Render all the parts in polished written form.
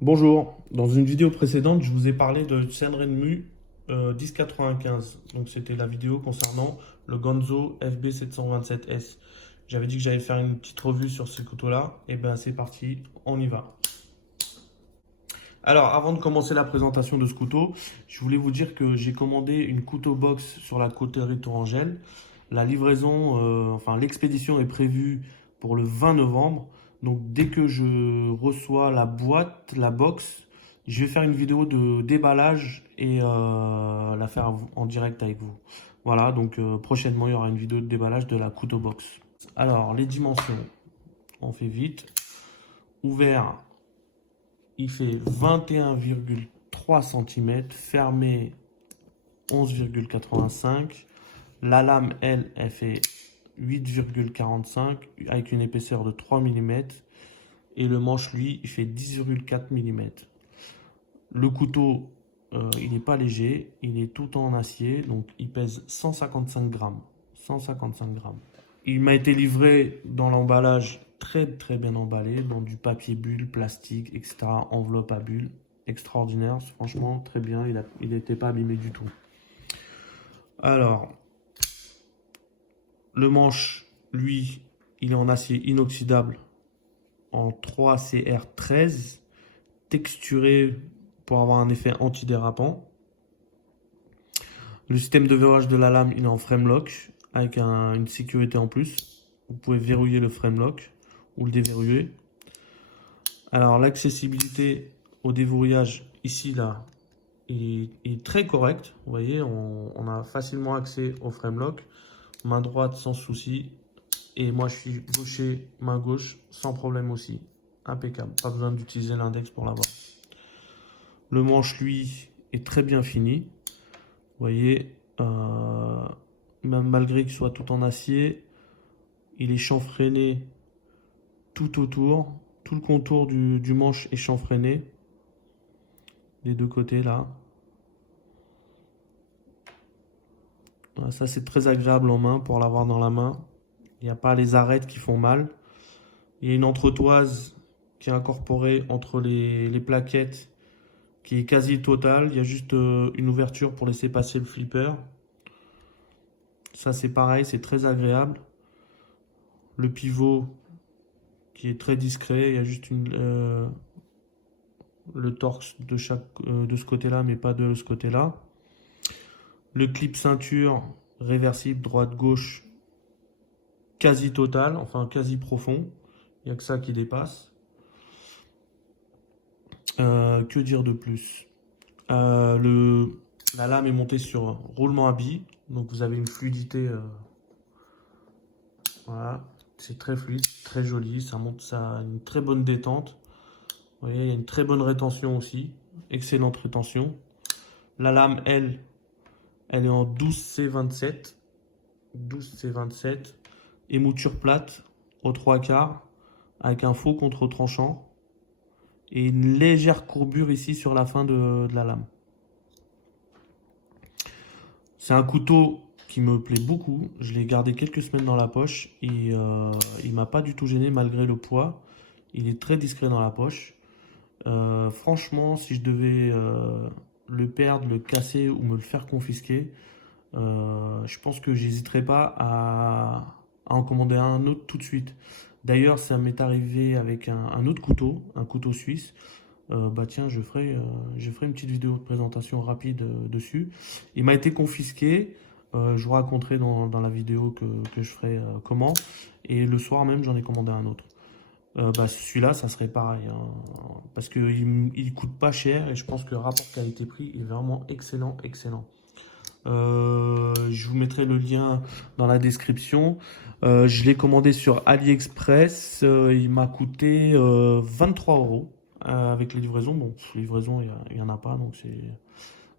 Bonjour, dans une vidéo précédente, je vous ai parlé de Senrenmu 1095. Donc c'était la vidéo concernant le Ganzo FB727S. J'avais dit que j'allais faire une petite revue sur ce couteau-là. Et ben c'est parti, on y va. Alors avant de commencer la présentation de ce couteau, je voulais vous dire que j'ai commandé une couteau box sur la côterie Tourangelle. La livraison, enfin l'expédition est prévue pour le 20 novembre. Donc dès que je reçois la boîte, la box, je vais faire une vidéo de déballage et la faire en direct avec vous. Voilà, donc prochainement il y aura une vidéo de déballage de la couteau box. Alors les dimensions, on fait vite. Ouvert, il fait 21,3 cm, fermé 11,85. La lame, elle fait 8,45 avec une épaisseur de 3 mm. Et le manche, lui, il fait 10,4 mm. Le couteau, il n'est pas léger, il est tout en acier, donc il pèse 155 grammes. 155 grammes. Il m'a été livré dans l'emballage très bien emballé, dans du papier bulle, plastique, etc. Enveloppe à bulle. Extraordinaire, franchement, très bien, il n'était pas abîmé du tout. Alors, le manche, lui, il est en acier inoxydable en 3CR13, texturé pour avoir un effet antidérapant. Le système de verrouillage de la lame, il est en frame lock avec une sécurité en plus. Vous pouvez verrouiller le frame lock ou le déverrouiller. Alors l'accessibilité au déverrouillage ici là est très correct. Vous voyez, on a facilement accès au frame lock. Main droite sans souci. Et moi je suis gaucher, main gauche sans problème aussi. Impeccable. Pas besoin d'utiliser l'index pour l'avoir. Le manche lui est très bien fini. Vous voyez, même malgré qu'il soit tout en acier, il est chanfreiné tout autour. Tout le contour du manche est chanfreiné. Des deux côtés là. Voilà, ça c'est très agréable en main pour l'avoir dans la main. Il n'y a pas les arêtes qui font mal. Il y a une entretoise qui est incorporée entre les plaquettes qui est quasi totale. Il y a juste une ouverture pour laisser passer le flipper. Ça c'est pareil, c'est très agréable. Le pivot qui est très discret. Il y a juste le torx de ce côté-là, mais pas de ce côté-là. Le clip ceinture réversible droite-gauche quasi total, enfin quasi profond. Il n'y a que ça qui dépasse. Que dire de plus? La lame est montée sur roulement à billes, donc vous avez une fluidité. Voilà, c'est très fluide, très joli. Ça monte, ça a une très bonne détente. Vous voyez, il y a une très bonne rétention aussi. Excellente rétention. La lame, elle est en 12C27. 12C27. Émouture plate aux trois quarts avec un faux contre-tranchant et une légère courbure ici sur la fin de la lame. C'est un couteau qui me plaît beaucoup. Je l'ai gardé quelques semaines dans la poche et il m'a pas du tout gêné malgré le poids. Il est très discret dans la poche. Franchement, si je devais le perdre, le casser ou me le faire confisquer, je pense que j'hésiterais pas à en commander un autre tout de suite. D'ailleurs, ça m'est arrivé avec un autre couteau, un couteau suisse. Bah tiens, je ferai une petite vidéo de présentation rapide dessus. Il m'a été confisqué. Je vous raconterai dans la vidéo que je ferai comment. Et le soir même, j'en ai commandé un autre. Bah, celui-là, ça serait pareil, hein, parce qu'il coûte pas cher et je pense que le rapport qualité-prix est vraiment excellent, excellent. Je vous mettrai le lien dans la description. Je l'ai commandé sur AliExpress. Il m'a coûté 23 euros avec les livraisons. Bon, livraison, il n'y en a pas, donc c'est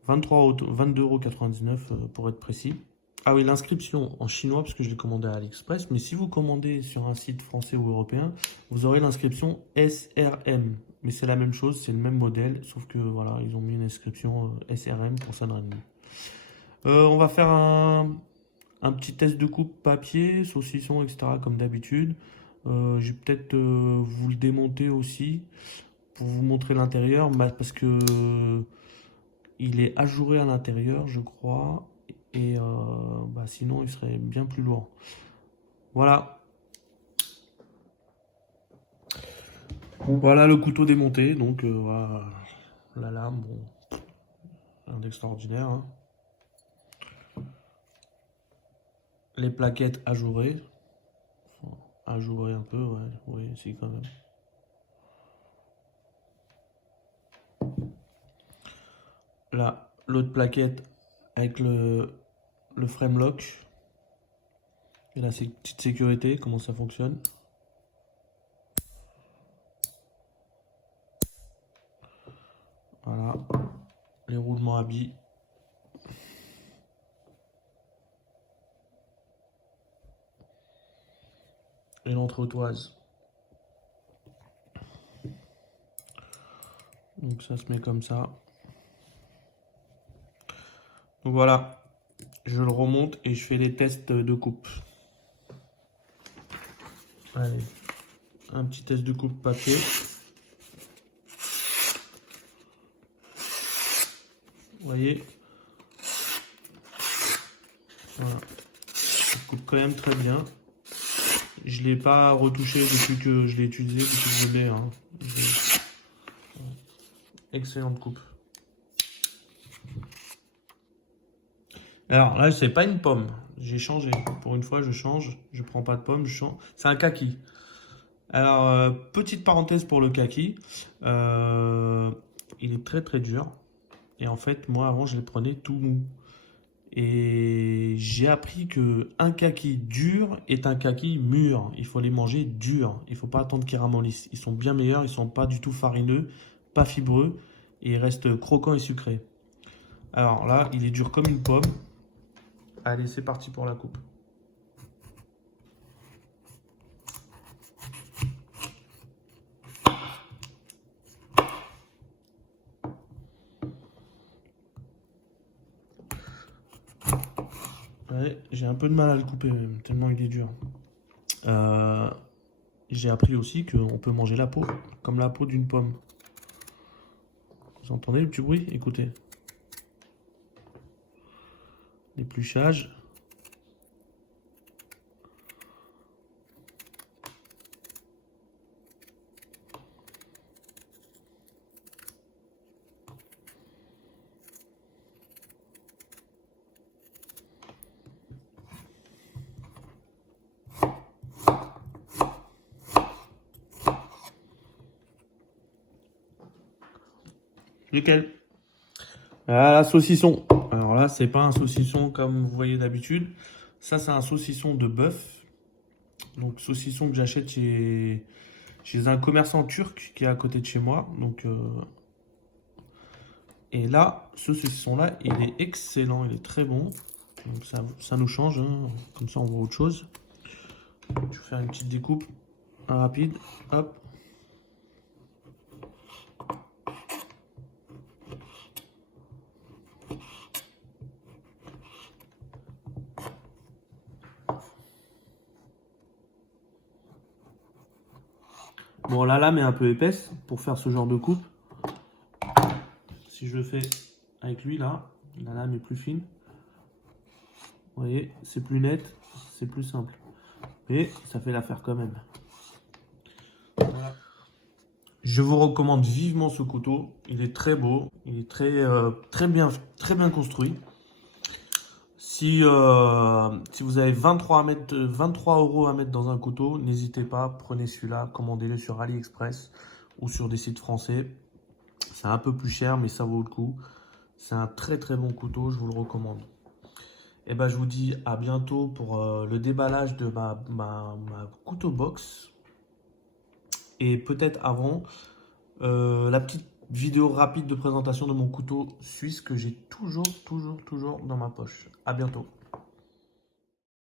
22,99 € pour être précis. Ah oui, l'inscription en chinois, parce que je l'ai commandé à AliExpress. Mais si vous commandez sur un site français ou européen, vous aurez l'inscription SRM. Mais c'est la même chose, c'est le même modèle, sauf que voilà, ils ont mis une inscription SRM pour Sunrenmu. On va faire un petit test de coupe papier, saucisson, etc. comme d'habitude. Je vais peut-être vous le démonter aussi pour vous montrer l'intérieur, parce que il est ajouré à l'intérieur, je crois. Et sinon, il serait bien plus lourd. Voilà. Voilà le couteau démonté. Donc, voilà. La lame, bon, rien d'extraordinaire, hein. Les plaquettes ajourées. Enfin, ajourées un peu, ouais. Oui, si, quand même. Là, l'autre plaquette avec le frame lock. Et la petite sécurité, comment ça fonctionne. Voilà. Les roulements à billes. Et l'entretoise. Donc ça se met comme ça. Donc voilà, je le remonte et je fais les tests de coupe. Allez, un petit test de coupe papier. Vous voyez, voilà, ça coupe quand même très bien. Je ne l'ai pas retouché depuis que je l'ai utilisé, depuis que je l'ai. Hein. Excellente coupe. Alors là, c'est pas une pomme. J'ai changé. Pour une fois, je change. Je prends pas de pomme, je change. C'est un kaki. Alors, petite parenthèse pour le kaki. Il est très très dur. Et en fait, moi avant, je les prenais tout mou. Et j'ai appris que un kaki dur est un kaki mûr. Il faut les manger durs. Il faut pas attendre qu'ils ramollissent. Ils sont bien meilleurs. Ils sont pas du tout farineux, pas fibreux. Et ils restent croquants et sucrés. Alors là, il est dur comme une pomme. Allez, c'est parti pour la coupe. Ouais, j'ai un peu de mal à le couper même, tellement il est dur. J'ai appris aussi qu'on peut manger la peau, comme la peau d'une pomme. Vous entendez le petit bruit? Écoutez. L'épluchage. Lequel? Ah, la saucisson. Alors là, c'est pas un saucisson comme vous voyez d'habitude. Ça, c'est un saucisson de bœuf. Donc, saucisson que j'achète chez un commerçant turc qui est à côté de chez moi. Donc, et là, ce saucisson-là, il est excellent. Il est très bon. Donc, ça nous change. Hein. Comme ça, on voit autre chose. Je vais faire une petite découpe rapide. Hop. Bon, la lame est un peu épaisse pour faire ce genre de coupe. Si je le fais avec lui, là, la lame est plus fine. Vous voyez, c'est plus net, c'est plus simple. Et ça fait l'affaire quand même. Voilà. Je vous recommande vivement ce couteau. Il est très beau, il est très bien construit. Si vous avez 23 € à mettre dans un couteau, n'hésitez pas, prenez celui-là, commandez-le sur AliExpress ou sur des sites français. C'est un peu plus cher, mais ça vaut le coup. C'est un très très bon couteau, je vous le recommande. Et ben, je vous dis à bientôt pour le déballage de ma couteau box. Et peut-être avant, la petite vidéo rapide de présentation de mon couteau suisse que j'ai toujours dans ma poche. À bientôt.